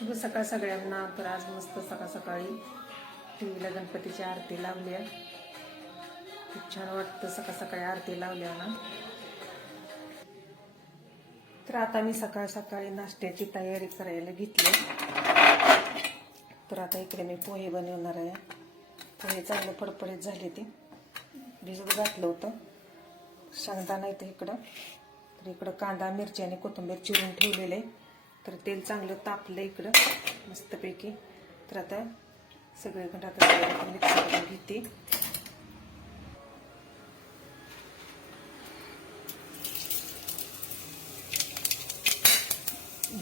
शुभ सकाळ सगळ्यांना. तर आज मस्त सकाळ सकाळी टी व्हीला गणपतीची आरती लावली आहे. खूप छान वाटतं सकाळ सकाळी आरती लावल्या ना तर आता मी सकाळ सकाळी नाश्त्याची तयारी करायला घेतली तर आता इकडे मी पोहे बनवणार आहे. पोहे चांगले फडफडीत झाले ते. भिजत घातलं होतं. शांता नाही तर इकडं. तर इकडं कांदा मिरची आणि कोथिंबीर चिरून ठेवलेले आहे. तर तेल चांगलं तापलं इकडं मस्तपैकी. तर आता सगळे आता मिक्स करून घेते.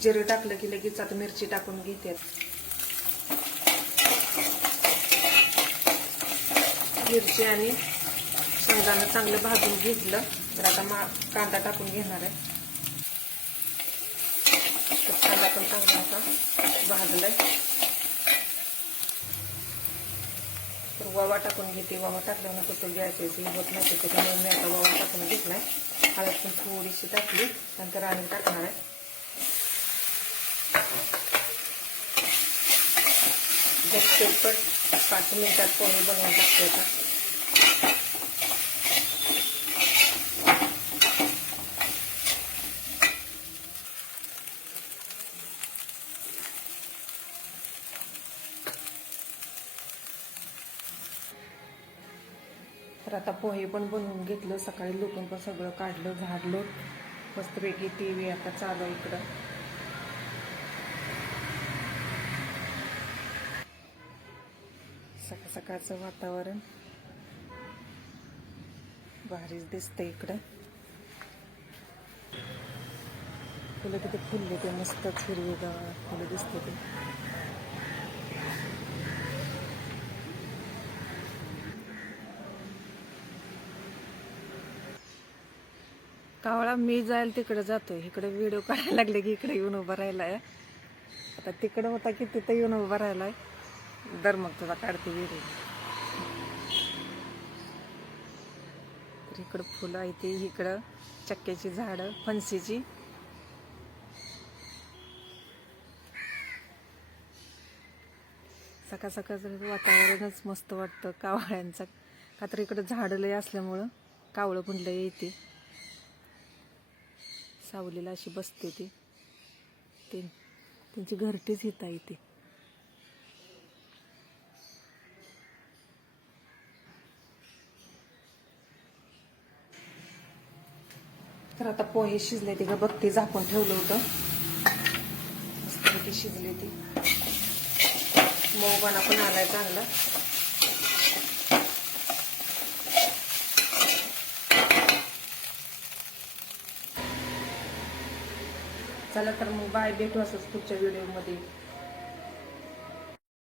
जिरं टाकलं की लगेच आता मिरची टाकून घेते. मिरची आणि शेंगदाणं चांगलं भाजून घेतलं तर आता मा कांदा टाकून घेणार आहे. कांदा पण चांगला असा भाजलाय तर वावा टाकून घेते वावा टाकल्यानंतर तो गॅस येते होत नाही त्याच्यामुळे मी आता वावा टाकून घेतलाय हळद पण थोडीशी टाकली नंतर आणि टाकणार आहे झटपट पाच मिनिटात पोहे बनवून टाकते आता तर आता पोहे पण बनवून घेतलं. सकाळी लुटून पण सगळं काढलं झाडलं. मस्तपैकी टी व्ही आता चालू इकडं. सकाळ सकाळचं वातावरण. भारीच दिसतं इकडं. फुलं किती फुलले ते मस्तच हिरवेगार फुलं दिसते ते. कावळा मी जाईल तिकडे जातो इकडे व्हिडिओ काढायला लागले की इकडे येऊन उभं राहिलाय. आता तिकडं होता की तिथं येऊन उभं राहिलाय. दर मग तुला काढते व्हिडिओ तर इकडं फुलं आहे ती इकडं चक्क्याची झाडं फणसीची. सकाळ सकाळचं वातावरणच मस्त वाटतं कावळ्यांचं. का तर इकडं झाडं लय असल्यामुळं कावळं पण लय येते. सावलीला अशी बसते ती. ते त्यांची घरटीच हिता येते तर आता पोहे शिजले ते का बघते झाकून ठेवलं होतं. मस्तपैकी शिजले ती. मऊपणा पण आलाय चांगला. चला तर मग बाय भेटू असंच पुढच्या व्हिडिओमध्ये